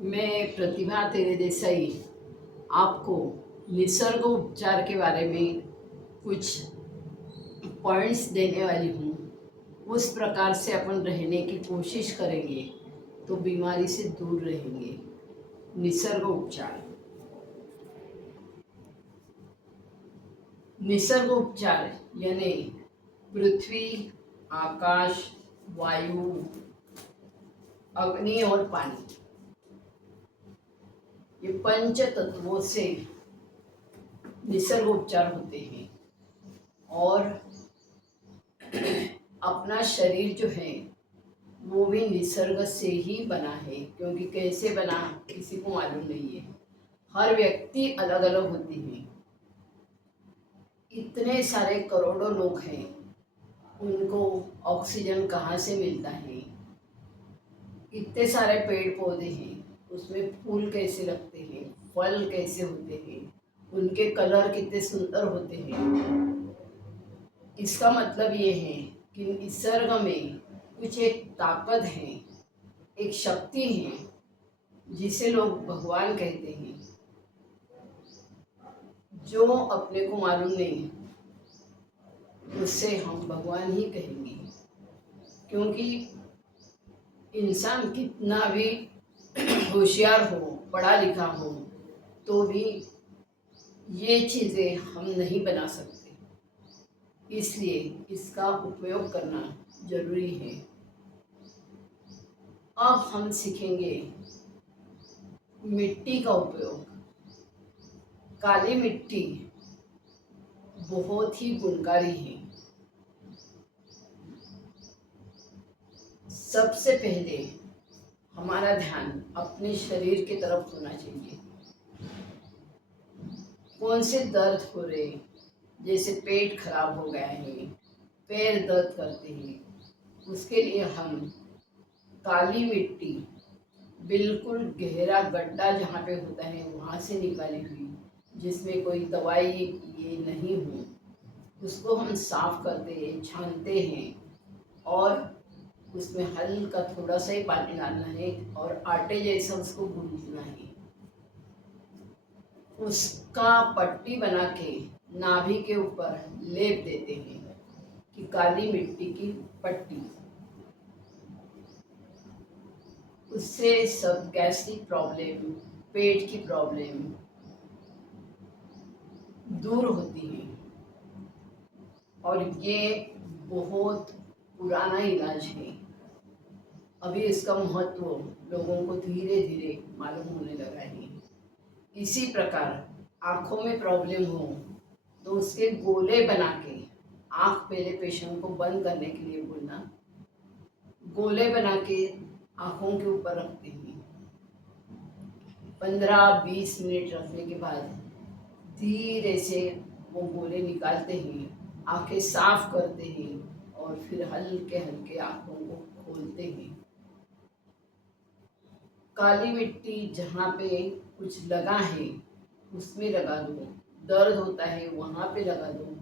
मैं प्रतिभा तेरे देसाई आपको निसर्ग उपचार के बारे में कुछ पॉइंट्स देने वाली हूँ। उस प्रकार से अपन रहने की कोशिश करेंगे तो बीमारी से दूर रहेंगे। निसर्ग उपचार। निसर्ग उपचार यानी पृथ्वी, आकाश, वायु, अग्नि और पानी, ये पंच तत्वों से निसर्ग उपचार होते हैं। और अपना शरीर जो है वो भी निसर्ग से ही बना है, क्योंकि कैसे बना किसी को मालूम नहीं है। हर व्यक्ति अलग अलग होते हैं। इतने सारे करोड़ों लोग हैं, उनको ऑक्सीजन कहाँ से मिलता है? इतने सारे पेड़ पौधे हैं, उसमें फूल कैसे लगते हैं, फल कैसे होते हैं, उनके कलर कितने सुंदर होते हैं। इसका मतलब ये है कि निसर्ग में कुछ एक ताकत है, एक शक्ति है, जिसे लोग भगवान कहते हैं। जो अपने को मालूम नहीं उससे हम भगवान ही कहेंगे, क्योंकि इंसान कितना भी होशियार हो, पढ़ा लिखा हो, तो भी ये चीज़ें हम नहीं बना सकते। इसलिए इसका उपयोग करना जरूरी है। अब हम सीखेंगे मिट्टी का उपयोग। काली मिट्टी बहुत ही गुणकारी है। सबसे पहले हमारा ध्यान अपने शरीर की तरफ होना चाहिए। कौन से दर्द हो रहे, जैसे पेट खराब हो गया है, पैर दर्द करते हैं, उसके लिए हम काली मिट्टी, बिल्कुल गहरा गड्ढा जहाँ पे होता है वहाँ से निकाली हुई, जिसमें कोई दवाई ये नहीं हो, उसको हम साफ करते हैं, छानते हैं और उसमें हल्का थोड़ा सा ही पानी डालना है और आटे जैसा उसको गूंथना है। उसका पट्टी बना के नाभि के ऊपर लेप देते हैं कि काली मिट्टी की पट्टी। उससे सब गैस्ट्रिक प्रॉब्लम, पेट की प्रॉब्लम दूर होती है। और ये बहुत पुराना इलाज है। अभी इसका महत्व लोगों को धीरे धीरे मालूम होने लगा है। इसी प्रकार आँखों में प्रॉब्लम हो तो उसके गोले बना के, आँख पहले पेशेंट को बंद करने के लिए बोलना, गोले बना के आँखों के ऊपर रखते हैं। 15-20 मिनट रखने के बाद धीरे से वो गोले निकालते हैं, आँखें साफ करते हैं और फिर हल्के हल्के आँखों को खोलते हैं। काली मिट्टी जहाँ पे कुछ लगा है उसमें लगा दो, दर्द होता है वहाँ पे लगा दो।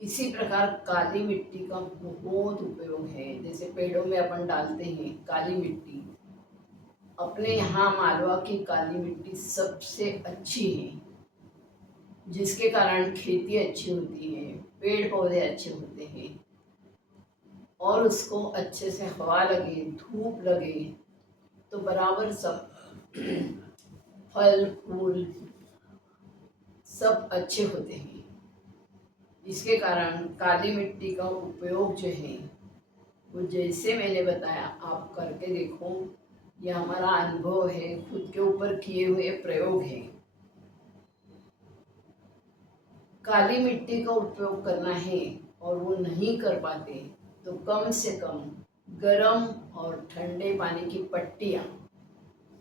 इसी प्रकार काली मिट्टी का बहुत उपयोग है। जैसे पेड़ों में अपन डालते हैं काली मिट्टी, अपने यहाँ मालवा की काली मिट्टी सबसे अच्छी है, जिसके कारण खेती अच्छी होती है, पेड़ पौधे अच्छे होते हैं और उसको अच्छे से हवा लगे, धूप लगे तो बराबर सब फल फूल सब अच्छे होते हैं। इसके कारण काली मिट्टी का उपयोग जो है वो जैसे मैंने बताया आप करके देखो। यह हमारा अनुभव है, खुद के ऊपर किए हुए प्रयोग है। काली मिट्टी का उपयोग करना है और वो नहीं कर पाते तो कम से कम गर्म और ठंडे पानी की पट्टियाँ,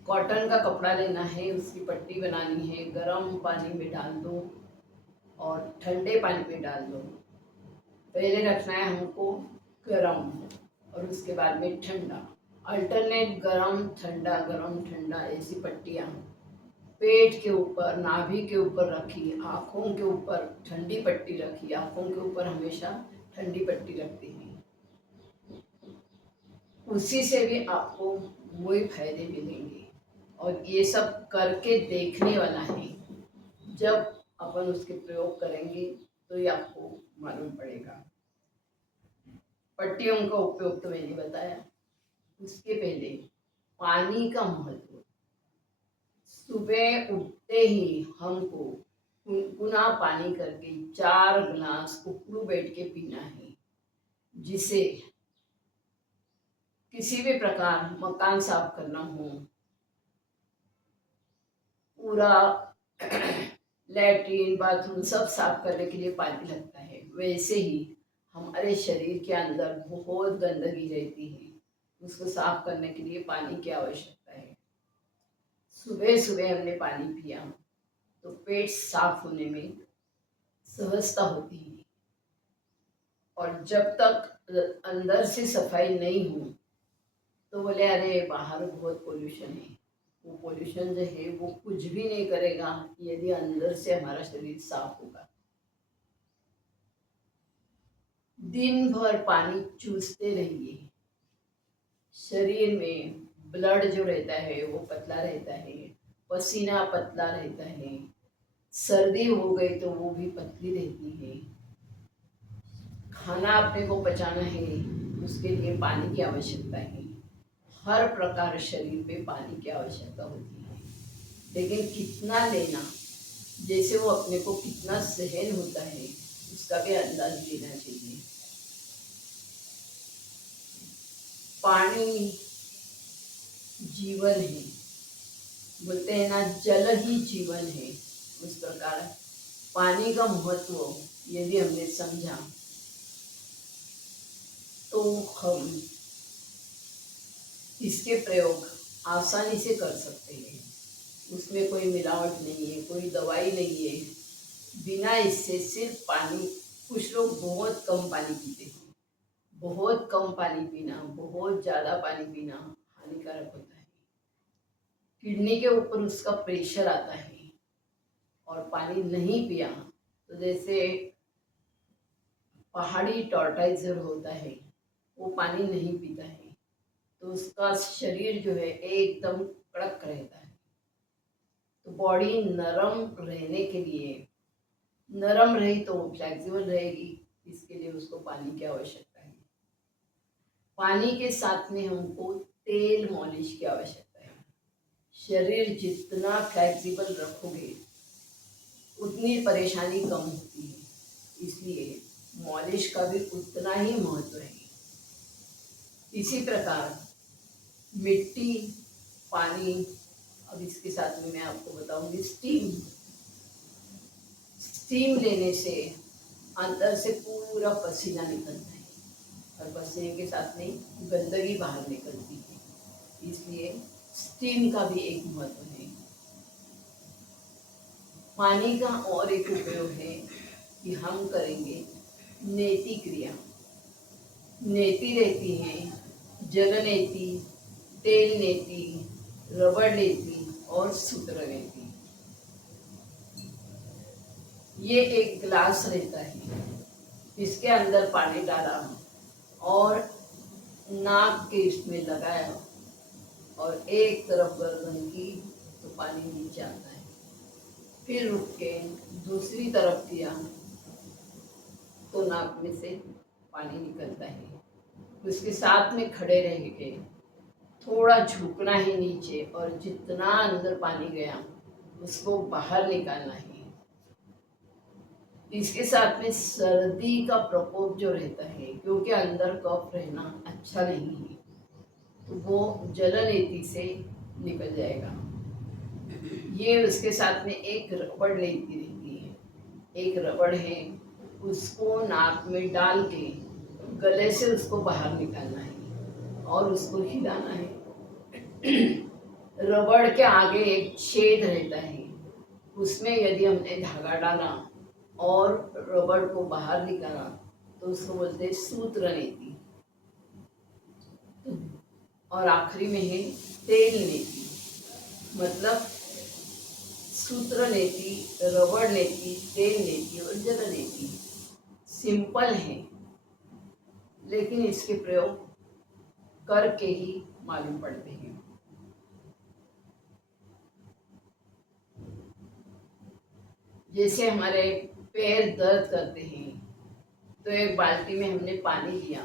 कॉटन का कपड़ा लेना है, उसकी पट्टी बनानी है, गर्म पानी में डाल दो और ठंडे पानी में डाल दो। पहले रखना है हमको गर्म और उसके बाद में ठंडा, अल्टरनेट गरम ठंडा ऐसी पट्टियाँ पेट के ऊपर, नाभि के ऊपर रखी, आँखों के ऊपर ठंडी पट्टी रखी, आँखों के ऊपर हमेशा ठंडी पट्टी रखती है। उसी से भी आपको वही फायदे मिलेंगे। और ये सब करके देखने वाला है। जब अपन उसके प्रयोग करेंगे तो ये आपको मालूम पड़ेगा। पट्टियों का उपयोग तो मैंने बताया। उसके पहले पानी का महत्व। सुबह उठते ही हमको गुनगुना पानी करके 4 गिलास उकड़ू बैठ के पीना है, जिसे किसी भी प्रकार मकान साफ करना हो, पूरा लैट्रीन बाथरूम सब साफ करने के लिए पानी लगता है, वैसे ही हमारे शरीर के अंदर बहुत गंदगी रहती है, उसको साफ करने के लिए पानी की आवश्यकता है। सुबह सुबह हमने पानी पिया तो पेट साफ होने में सहजता होती है। और जब तक अंदर से सफाई नहीं हो तो बोले अरे बाहर बहुत पोल्यूशन है। वो पोल्यूशन जो है वो कुछ भी नहीं करेगा यदि अंदर से हमारा शरीर साफ होगा। दिन भर पानी चूसते रहिए। शरीर में ब्लड जो रहता है वो पतला रहता है, पसीना पतला रहता है, सर्दी हो गई तो वो भी पतली रहती है। खाना अपने को पचाना है, उसके लिए पानी की आवश्यकता है। हर प्रकार शरीर पे पानी की आवश्यकता होती है, लेकिन कितना लेना, जैसे वो अपने को कितना सहन होता है उसका भी अंदाज लेना चाहिए। पानी जीवन है, बोलते हैं ना जल ही जीवन है। उस प्रकार पानी का महत्व यदि हमने समझा तो हम इसके प्रयोग आसानी से कर सकते हैं। उसमें कोई मिलावट नहीं है, कोई दवाई नहीं है। बिना इससे सिर्फ पानी, कुछ लोग बहुत कम पानी पीते हैं। बहुत कम पानी पीना, बहुत ज़्यादा पानी पीना हानिकारक होता है। किडनी के ऊपर उसका प्रेशर आता है। और पानी नहीं पिया तो जैसे पहाड़ी टॉर्टाइजर होता है, वो पानी नहीं पीता है तो उसका शरीर जो है एकदम कड़क रहता है। तो बॉडी नरम रहने के लिए, नरम रही तो फ्लेक्सिबल रहेगी, इसके लिए उसको पानी की आवश्यकता है। पानी के साथ में हमको तेल मालिश की आवश्यकता है। शरीर जितना फ्लेक्सिबल रखोगे उतनी परेशानी कम होती है, इसलिए मालिश का भी उतना ही महत्व है। इसी प्रकार मिट्टी, पानी, अब इसके साथ में मैं आपको बताऊंगी स्टीम। स्टीम लेने से अंदर से पूरा पसीना निकलता है और पसीने के साथ में गंदगी बाहर निकलती है, इसलिए स्टीम का भी एक महत्व है। पानी का और एक उपयोग है कि हम करेंगे नेति क्रिया। नेति रहती है, जल नेति, तेल नेति, रबड़ नेति और सूत्र नेति। ये एक गिलास रहता है, इसके अंदर पानी डाला और नाक के इसमें लगाया और एक तरफ गर्दन की तो पानी नीचे आता है, फिर रुक के दूसरी तरफ किया तो नाक में से पानी निकलता है। उसके साथ में खड़े रह के थोड़ा झुकना है नीचे और जितना अंदर पानी गया उसको बाहर निकालना है। इसके साथ में सर्दी का प्रकोप जो रहता है, क्योंकि अंदर कफ रहना अच्छा नहीं है, तो वो जल नीति से निकल जाएगा। ये उसके साथ में एक रबड़ नीति रहती है। एक रबड़ है, उसको नाक में डाल के गले से उसको बाहर निकालना है और उसको हिलाना है। रबड़ के आगे एक छेद रहता है, उसमें यदि हमने धागा डाला और रबड़ को बाहर निकाला तो उसको बोलते हैं सूत्र नीति। और आखिरी में है तेल नीति, मतलब सूत्र नीति, रबड़ नीति, तेल नीति और जल नीति। सिंपल है लेकिन इसके प्रयोग करके ही मालूम पड़ते हैं। जैसे हमारे पैर दर्द करते हैं तो एक बाल्टी में हमने पानी लिया,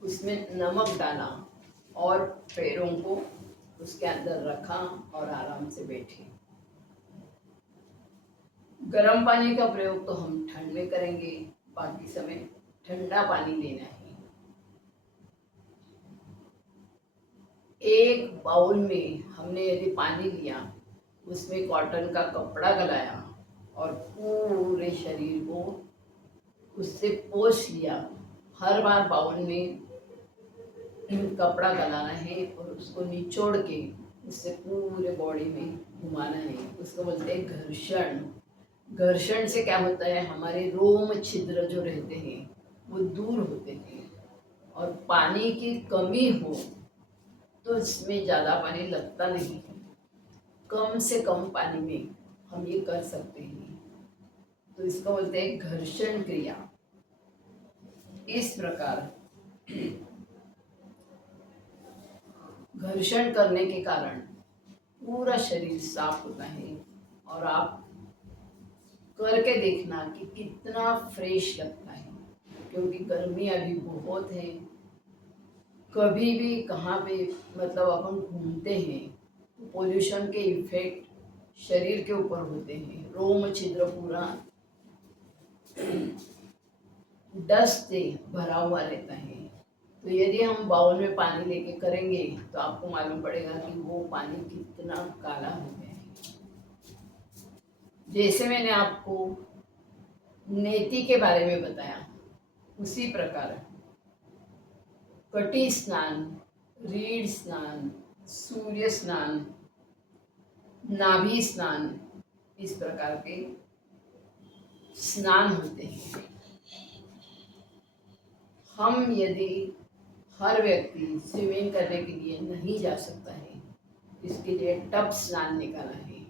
उसमें नमक डाला और पैरों को उसके अंदर रखा और आराम से बैठे। गर्म पानी का प्रयोग तो हम ठंड में करेंगे, बाकी समय ठंडा पानी लेना है। एक बाउल में हमने यदि पानी लिया, उसमें कॉटन का कपड़ा गलाया और पूरे शरीर को उससे पोंछ लिया। हर बार बाउल में कपड़ा गलाना है और उसको निचोड़ के उससे पूरे बॉडी में घुमाना है। उसको बोलते हैं घर्षण। घर्षण से क्या होता है, हमारे रोम छिद्र जो रहते हैं वो दूर होते हैं। और पानी की कमी हो तो इसमें ज़्यादा पानी लगता नहीं है, कम से कम पानी में हम ये कर सकते हैं। तो इसको बोलते हैं घर्षण क्रिया। इस प्रकार घर्षण करने के कारण पूरा शरीर साफ होता है और आप करके देखना कि कितना फ्रेश लगता है। क्योंकि गर्मी अभी बहुत है, कभी भी कहाँ पे मतलब अपन घूमते हैं तो पोल्यूशन के इफेक्ट शरीर के ऊपर होते हैं। रोम छिद्र पूरा डस्ट से भरा हुआ रहता है। तो यदि हम बाउल में पानी लेके करेंगे तो आपको मालूम पड़ेगा कि वो पानी कितना काला हो गया है। जैसे मैंने आपको नेति के बारे में बताया, उसी प्रकार कटी स्नान, रीढ़ स्नान, सूर्य स्नान, नाभि स्नान, इस प्रकार के स्नान होते हैं। हम यदि हर व्यक्ति स्विमिंग करने के लिए नहीं जा सकता है, इसके लिए टब स्नान निकाला है।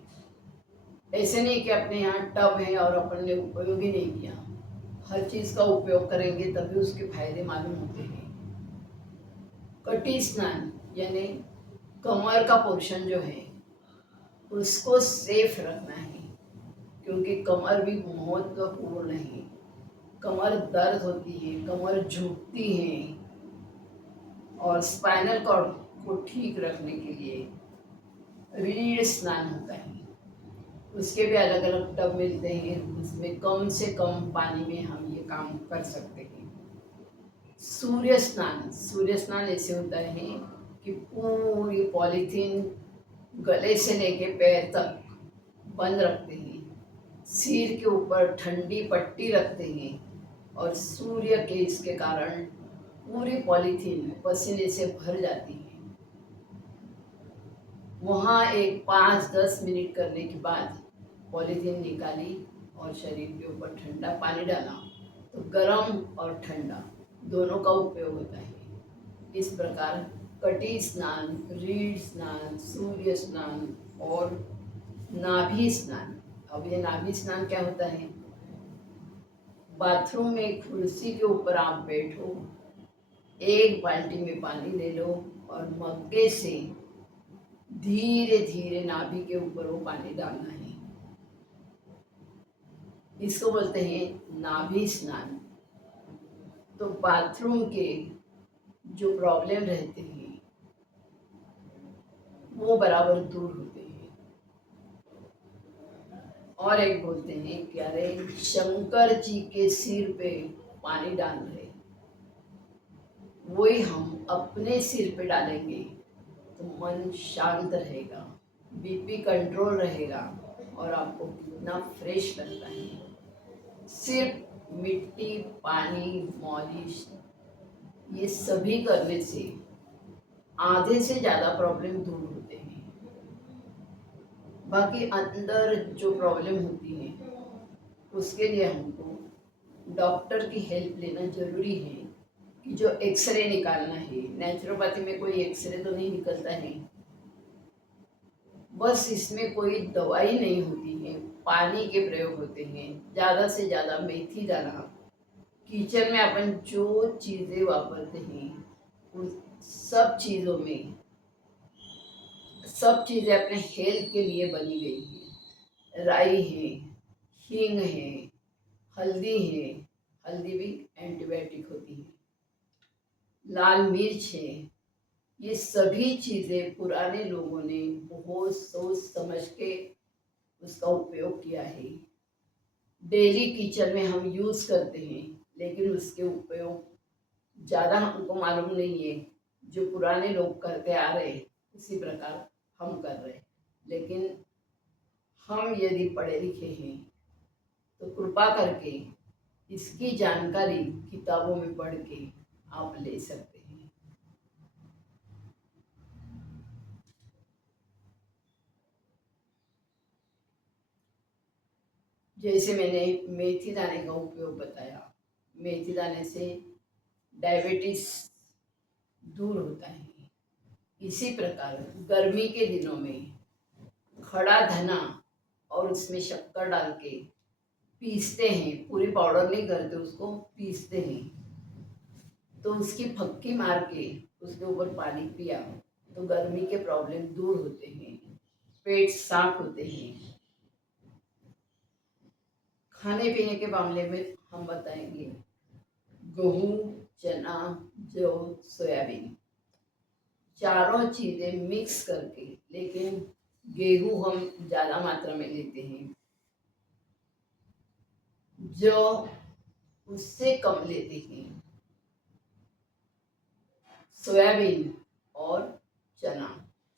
ऐसे नहीं कि अपने यहाँ टब है और अपन ने उपयोग ही नहीं किया। हर चीज़ का उपयोग करेंगे तभी उसके फायदे मालूम होते हैं। कटी स्नान यानी कमर का पोर्शन जो है उसको सेफ रखना है, क्योंकि कमर भी महत्वपूर्ण है। कमर दर्द होती है, कमर झुकती है और स्पाइनल कॉर्ड को ठीक रखने के लिए रीढ़ स्नान होता है। उसके भी अलग अलग टब मिलते हैं, उसमें कम से कम पानी में हम ये काम कर सकते हैं। सूर्य स्नान, सूर्य स्नान ऐसे होता है कि पूरी पॉलीथीन गले से लेके पैर तक बंद रखते हैं, सिर के ऊपर ठंडी पट्टी रखते हैं और सूर्य के इसके कारण पूरी पॉलीथीन पसीने से भर जाती है। वहाँ एक 5-10 मिनट करने के बाद पॉलीथीन निकाली और शरीर के ऊपर ठंडा पानी डाला, तो गर्म और ठंडा दोनों का उपयोग होता है। इस प्रकार कटी स्नान, रीढ़ स्नान, सूर्य स्नान और नाभि स्नान। अब ये नाभि स्नान क्या होता है, बाथरूम में कुर्सी के ऊपर आप बैठो, एक बाल्टी में पानी ले लो और मग्गे से धीरे धीरे नाभि के ऊपर वो पानी डालना है। इसको बोलते हैं नाभि स्नान। तो बाथरूम के जो प्रॉब्लम रहते हैं वो बराबर दूर होते हैं। और एक बोलते हैं कि अरे शंकर जी के सिर पे पानी डाल रहे, वही हम अपने सिर पे डालेंगे तो मन शांत रहेगा, बीपी कंट्रोल रहेगा और आपको कितना फ्रेश लगता है। सिर्फ मिट्टी, पानी, मॉलिश ये सभी करने से आधे से ज़्यादा प्रॉब्लम दूर होते हैं। बाकी अंदर जो प्रॉब्लम होती है उसके लिए हमको डॉक्टर की हेल्प लेना ज़रूरी है, कि जो एक्सरे निकालना है। नेचुरोपैथी में कोई एक्सरे तो नहीं निकलता है, बस इसमें कोई दवाई नहीं होती है, पानी के प्रयोग होते हैं। ज़्यादा से ज़्यादा मेथी डाला, किचन में अपन जो चीज़ें वापरते हैं उन सब चीज़ों में सब चीज़ें अपने हेल्थ के लिए बनी गई है। राई है, हींग है, हल्दी है, हल्दी भी एंटीबायोटिक होती है, लाल मिर्च है। ये सभी चीज़ें पुराने लोगों ने बहुत सोच समझ के उसका उपयोग किया है। डेली किचन में हम यूज़ करते हैं, लेकिन उसके उपयोग ज़्यादा हमको मालूम नहीं है। जो पुराने लोग करते आ रहे उसी प्रकार हम कर रहे हैं। लेकिन हम यदि पढ़े लिखे हैं तो कृपा करके इसकी जानकारी किताबों में पढ़ के आप ले सकते हैं। जैसे मैंने मेथी दाने का उपयोग बताया, मेथी दाने से डायबिटीज दूर होता है। इसी प्रकार गर्मी के दिनों में खड़ा धना और उसमें शक्कर डाल के पीसते हैं, पूरी पाउडर नहीं करते, उसको पीसते हैं, तो उसकी फक्की मार के उसके ऊपर पानी पिया तो गर्मी के प्रॉब्लम दूर होते हैं, पेट साफ होते हैं। खाने पीने के मामले में हम बताएंगे गेहूँ, चना, जौ, सोयाबीन, चारों चीज़ें मिक्स करके, लेकिन गेहूँ हम ज़्यादा मात्रा में लेते हैं, जो उससे कम लेते हैं, सोयाबीन और चना।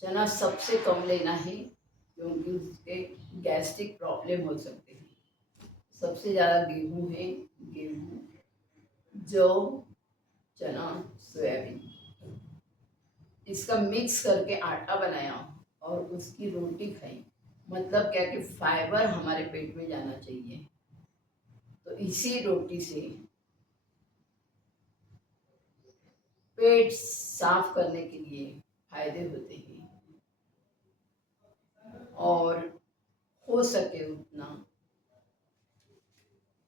चना सबसे कम लेना है क्योंकि उसके गैस्ट्रिक प्रॉब्लम हो सकते हैं। सबसे ज़्यादा गेहूँ है, गेहूँ, जौ, चना, सोयाबीन, इसका मिक्स करके आटा बनाया और उसकी रोटी खाई। मतलब क्या कि फाइबर हमारे पेट में जाना चाहिए, तो इसी रोटी से पेट साफ करने के लिए फायदे होते हैं। और हो सके उतना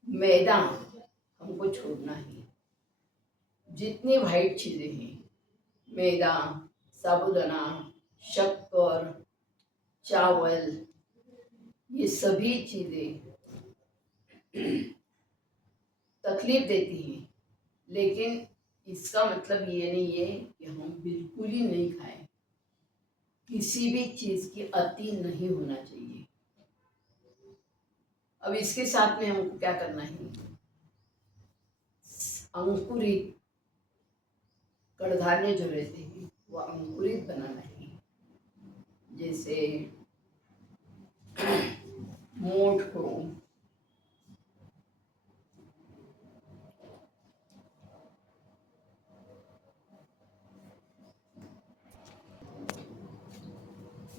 मैदा हमको छोड़ना है। जितनी वाइट चीज़ें हैं, मैदा, साबूदाना, शक्कर, चावल, ये सभी चीज़ें तकलीफ देती हैं, लेकिन इसका मतलब ये नहीं है कि हम बिल्कुल ही नहीं खाएं। किसी भी चीज़ की अति नहीं होना चाहिए। अब इसके साथ में हमको क्या करना है, अंकुरित कड़धान्य जो रहते हैं वो अंकुरित बनाना है। जैसे मोठ को,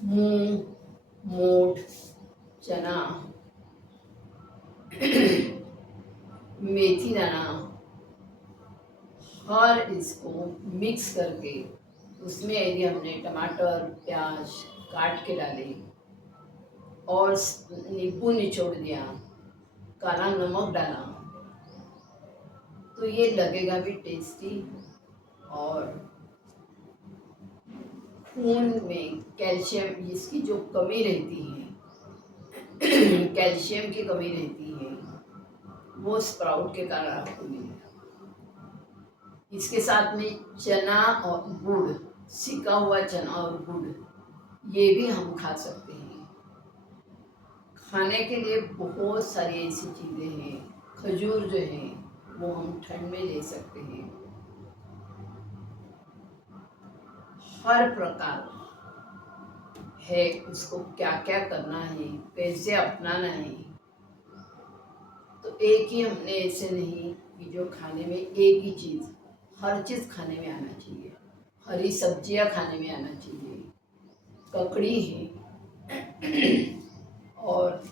मूंग, मोठ, चना, मेथी दाना, हर इसको मिक्स करके उसमें यदि हमने टमाटर, प्याज काट के डाले और नींबू निचोड़ दिया, काला नमक डाला, तो ये लगेगा भी टेस्टी। और खून में कैल्शियम, इसकी जो कमी रहती है कैल्शियम की कमी रहती है, वो स्प्राउट के कारण आपको मिलेगा। इसके साथ में चना और गुड़, सिका हुआ चना और गुड़, ये भी हम खा सकते हैं। खाने के लिए बहुत सारी ऐसी चीज़ें हैं। खजूर जो है वो हम ठंड में ले सकते हैं। हर प्रकार है, उसको क्या क्या करना है, कैसे अपनाना है। तो एक ही हमने ऐसे नहीं कि जो खाने में एक ही चीज़, हर चीज़ खाने में आना चाहिए। हरी सब्जियां खाने में आना चाहिए, ककड़ी है और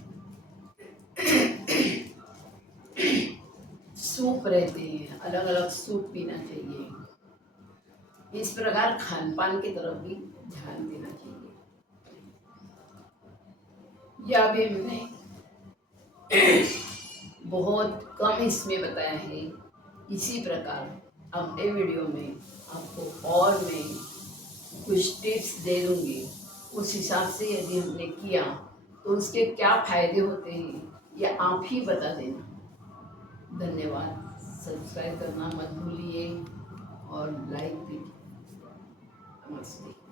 सूप रहते हैं, अलग अलग सूप पीना चाहिए। इस प्रकार खान पान की तरफ भी ध्यान देना चाहिए। यह भी हमने बहुत कम इसमें बताया है। इसी प्रकार अगले वीडियो में आपको और मैं कुछ टिप्स दे दूँगी। उस हिसाब से यदि हमने किया तो उसके क्या फ़ायदे होते हैं ये आप ही बता देना। धन्यवाद। सब्सक्राइब करना मत भूलिए और लाइक भी। नमस्ते।